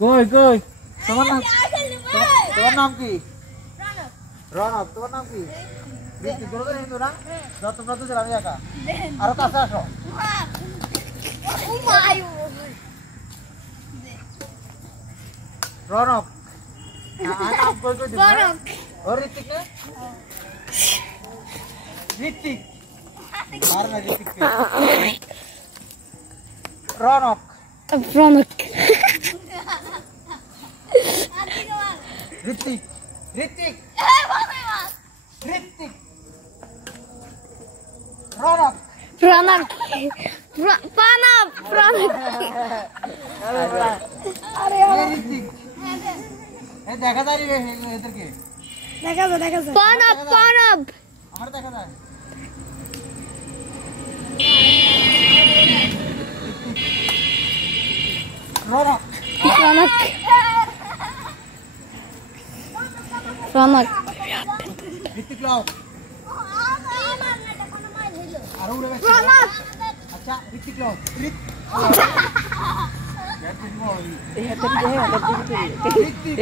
কই কই তোমার নাম কি? রনক। তোমার নাম কি? ঋত্বিক। দুজন হিন্দু না? তোমরা দুজন, আমি একা। আরো কাছে আসো। রনক। নাম কই কই দিব? ও ঋত্বিক না? ঋত্বিক। আর না ঋত্বিক। রনক। রনক। ঋত্বিক। ঋত্বিক। ঋত্বিক। রনক। প্রণব। প্রণব। প্রণব। আরে ঋত্বিক। এই দেখা যায় রে এদেরকে। দেখা যায়। প্রণব। প্রণব। আমার দেখা যায়। রনক। প্রণব। প্রণব। ঋত্বিক লাও। আর উড়ে গেছে। আচ্ছা ঋত্বিক লাও।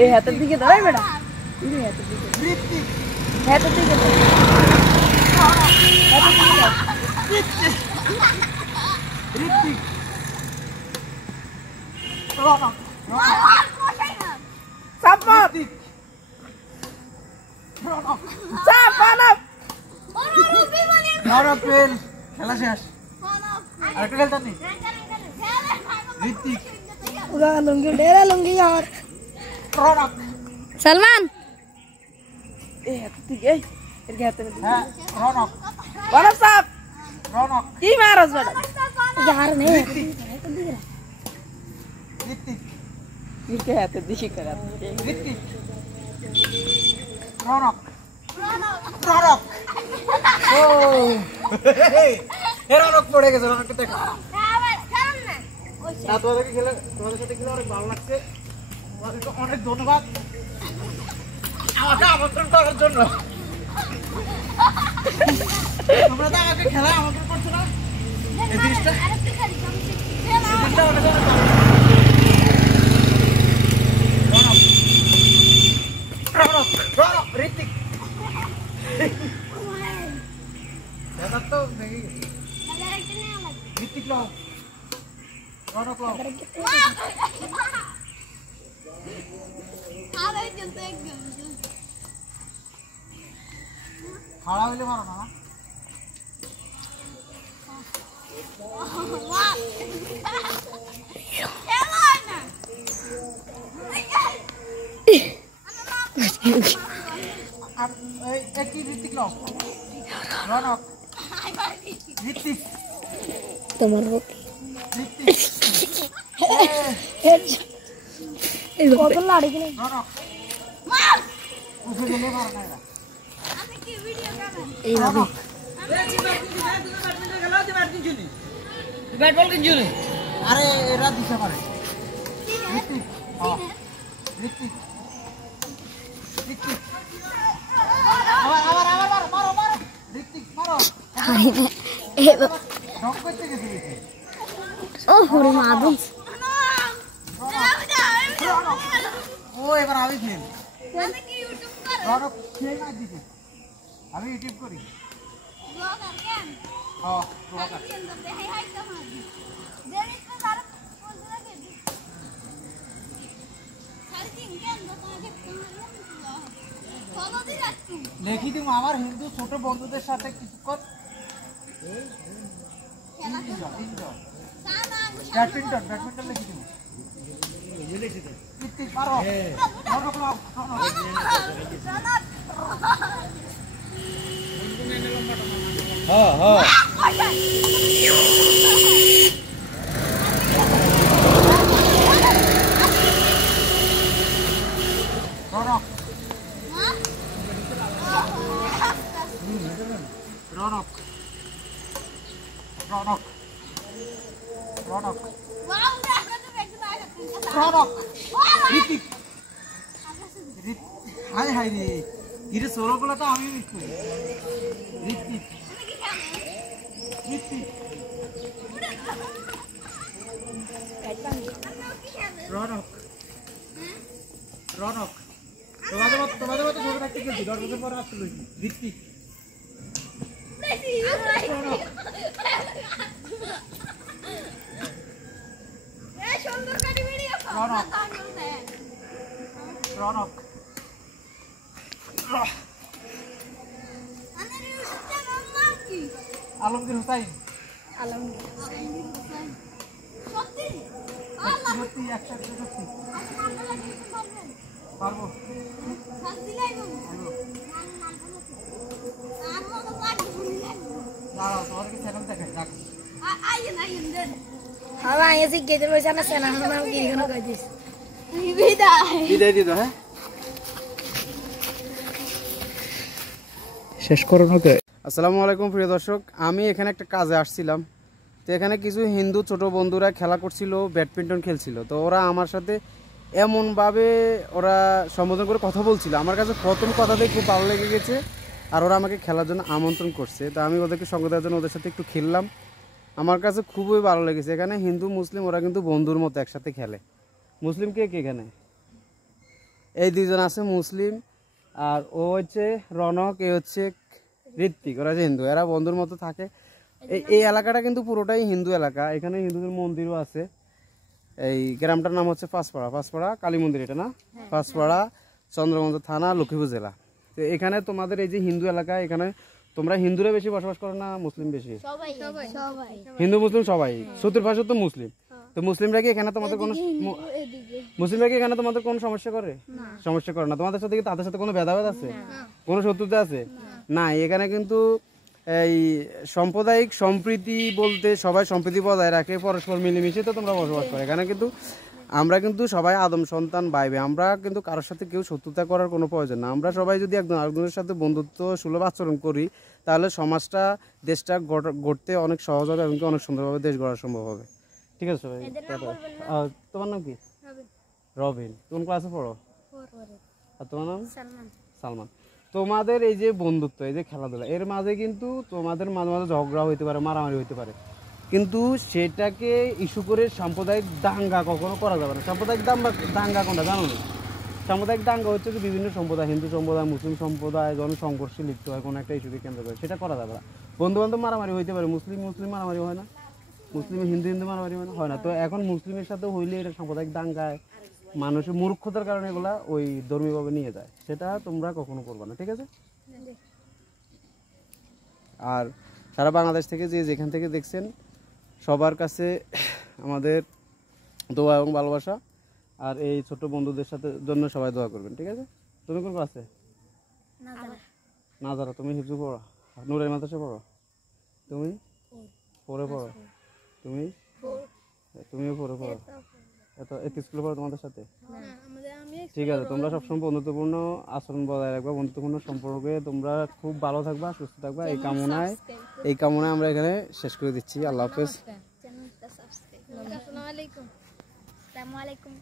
এই হাতের দিকে দাঁড়াই বেটা। ঋত্বিক। হাতের দিকে ঋত্বিক। রনক। চাপার। ঋত্বিক। রনক। চাপানব। রনক ফেল। খেলা শেষ। আরেকটা খেলতাম নি? ঋত্বিক। লুঙ্গি ডেরা লুঙ্গি আর রনক। সলমান। এই হাতের দিকে এর হাতের দিকে। হ্যাঁ রনক। বড় সাপ। রনক। কি মারস বেটা? যার নেই। ঋত্বিক। ঋত্বিক। নিচে হাতের দিকে করা। ঋত্বিক। রনক। রনক। ও এ রনক পড়ে গেছে। রনককে দেখো না। তোমাদের সাথে খেলে অনেক ভালো লাগছে। তোমাদেরকে অনেক ধন্যবাদ আমাকে আমন্ত্রণ করার জন্য। তোমরা তো আমাকে খেলা আমন্ত্রণ করছো না। এই জিনিসটা অনেক অনেক ভালো। রনক। রনক। ঋত্বিক। দেখা তো দেখি। ঋত্বিক লাও। রনক লাও। খাড়া হইলে মারো না। আর কি ঋত্বিক লাও। রনক। ঋত্বিক। তোমার ঋত্বিক। এই কত লাড়ি কিনে রনক। উঠে গেলে মারো না এরা। এইভাবে ব্যাট বল কিনছুনি। আরে এরা দিতে পারে। ঋত্বিক। হ্যাঁ ঋত্বিক। ঋত্বিক। আবার মারো মারো। ঋত্বিক মারো। ঢক করতে গেছে। ও হরে মাদুন। ও এবার আমি খেল। রনক খেয়ে না দিকে। আমি ইউটিউব করি। লেখি দিব আমার হিন্দু ছোট বন্ধুদের সাথে কিছুক্ষণ ব্যাডমিন্টন লেখি দিব। ঋত্বিক মারো। রনক লাও। হ্যাঁ হ্যাঁ রনক। রনক। রনক। রনক। রনক। ঋত্বিক। হাই হাই রে হিরে সোলোগুলো তো আমি মিস করি। ঋত্বিক। ঋত্বিক। রনক। রনক। তোমাদের মতো ছোট থাকতে খেলছি, 10 বছর পরে আসতে লইছি। ঋত্বিক। রনক। রনক। রনক। আলমগীর হুসাইন। সত্যি একসাথে সত্যি পারবো। দাঁড়াও, তোমাদেরকে চ্যানেল দেখাই। রাখো। বিদায় দিয়ে দাও। হ্যাঁ, শেষ করো না। আসসালামু আলাইকুম প্রিয় দর্শক, আমি এখানে একটা কাজে আসছিলাম। তো এখানে কিছু হিন্দু ছোট বন্ধুরা খেলা করছিল, ব্যাডমিন্টন খেলছিল। তো ওরা আমার সাথে এমনভাবে ওরা সম্বোধন করে কথা বলছিল, আমার কাছে প্রথম কথাতেই খুব ভালো লেগে গেছে। আর ওরা আমাকে খেলার জন্য আমন্ত্রণ করছে। তো আমি ওদেরকে সঙ্গ দেওয়ার জন্য ওদের সাথে একটু খেললাম। আমার কাছে খুবই ভালো লেগেছে। এখানে হিন্দু মুসলিম ওরা কিন্তু বন্ধুর মতো একসাথে খেলে। মুসলিম কে কে এখানে? এই দুজন আছে মুসলিম, আর ও হচ্ছে রনক, এ হচ্ছে ঋত্বিক। ওরা যে হিন্দু, এরা বন্ধুর মতো থাকে। এই এলাকাটা কিন্তু পুরোটাই হিন্দু এলাকা। এখানে হিন্দুদের মন্দিরও আছে। এই গ্রামটার নাম হচ্ছে পাঁচপাড়া কালী মন্দির, এটা না? পাঁচপাড়া, চন্দ্রগঞ্জ থানা, লক্ষ্মীপুর জেলা। তো এখানে তোমাদের এই যে হিন্দু এলাকা, এখানে তোমরা হিন্দুরা বেশি বসবাস করো না মুসলিম বেশি? হিন্দু মুসলিম সবাই, চতুর্পাশে তো মুসলিম। তো মুসলিমরা কি এখানে তোমাদের কোনো সমস্যা করে? সমস্যা করে না। তোমাদের সাথে কি তাদের সাথে কোনো ভেদাভেদ আছে? কোনো শত্রুতা আছে? না। এখানে কিন্তু এই সাম্প্রদায়িক সম্প্রীতি বলতে সবাই সম্প্রীতি বজায় রাখে, পরস্পর মিলেমিশে তো তোমরা বসবাস করো। এখানে কিন্তু আমরা কিন্তু সবাই আদম সন্তান ভাই ভাই। আমরা কিন্তু কারোর সাথে কেউ শত্রুতা করার কোনো প্রয়োজন না। আমরা সবাই যদি একজন আরেকজনের সাথে বন্ধুত্ব সুলভ আচরণ করি, তাহলে সমাজটা, দেশটা গড়তে অনেক সহজ হবে এবং অনেক সুন্দরভাবে দেশ গড়া সম্ভব হবে। ঠিক আছে সবাই? তোমার নাম কি? রবিন। কোন ক্লাসে পড়ো? আর তোমার নাম? সালমান। তোমাদের এই যে বন্ধুত্ব, এই যে খেলাধুলা, এর মাঝে কিন্তু তোমাদের মাঝে মাঝে ঝগড়া হইতে পারে, মারামারি হইতে পারে, কিন্তু সেটাকে ইস্যু করে সাম্প্রদায়িক দাঙ্গা কখনো করা যাবে না। সাম্প্রদায়িক দাঙ্গা কোনটা জানো না? সাম্প্রদায়িক দাঙ্গা হচ্ছে যে বিভিন্ন সম্প্রদায়, হিন্দু সম্প্রদায়, মুসলিম সম্প্রদায় যখন সংঘর্ষে লিপ্ত হয় কোনো একটা ইস্যুকে কেন্দ্র করে, সেটা করা যাবে না। বন্ধু বান্ধব মারামারি হইতে পারে, মুসলিম মারামারি হয় না? মুসলিম হিন্দু মারামারি হয় না? তো এখন মুসলিমের সাথে হইলে এটা সাম্প্রদায়িক দাঙ্গায় মানুষের মূর্খতার কারণে এগুলা ওই ধর্মীয়ভাবে নিয়ে যায়। সেটা তোমরা কখনো করবে না, ঠিক আছে? আর সারা বাংলাদেশ থেকে যে যেখান থেকে দেখছেন সবার কাছে আমাদের দোয়া এবং ভালোবাসা। আর এই ছোট বন্ধুদের সাথে জন্য সবাই দোয়া করবেন, ঠিক আছে? তুমি কোন ক্লাসে? নাজারা। তুমি হিফজু পড়ো? নূরের মাদ্রাসা পড়ো? তুমি পড়ে পড়ো? তুমিও পড়ে পড়ো? এত স্কুলে পড়ো তোমাদের সাথে? ঠিক আছে, তোমরা সবসময় বন্ধুত্বপূর্ণ আচরণ বজায় রাখবা, বন্ধুত্বপূর্ণ সম্পর্কে তোমরা খুব ভালো থাকবা, সুস্থ থাকবা। এই কামনায় আমরা এখানে শেষ করে দিচ্ছি। আল্লাহ হাফেজ। আসসালামু আলাইকুম।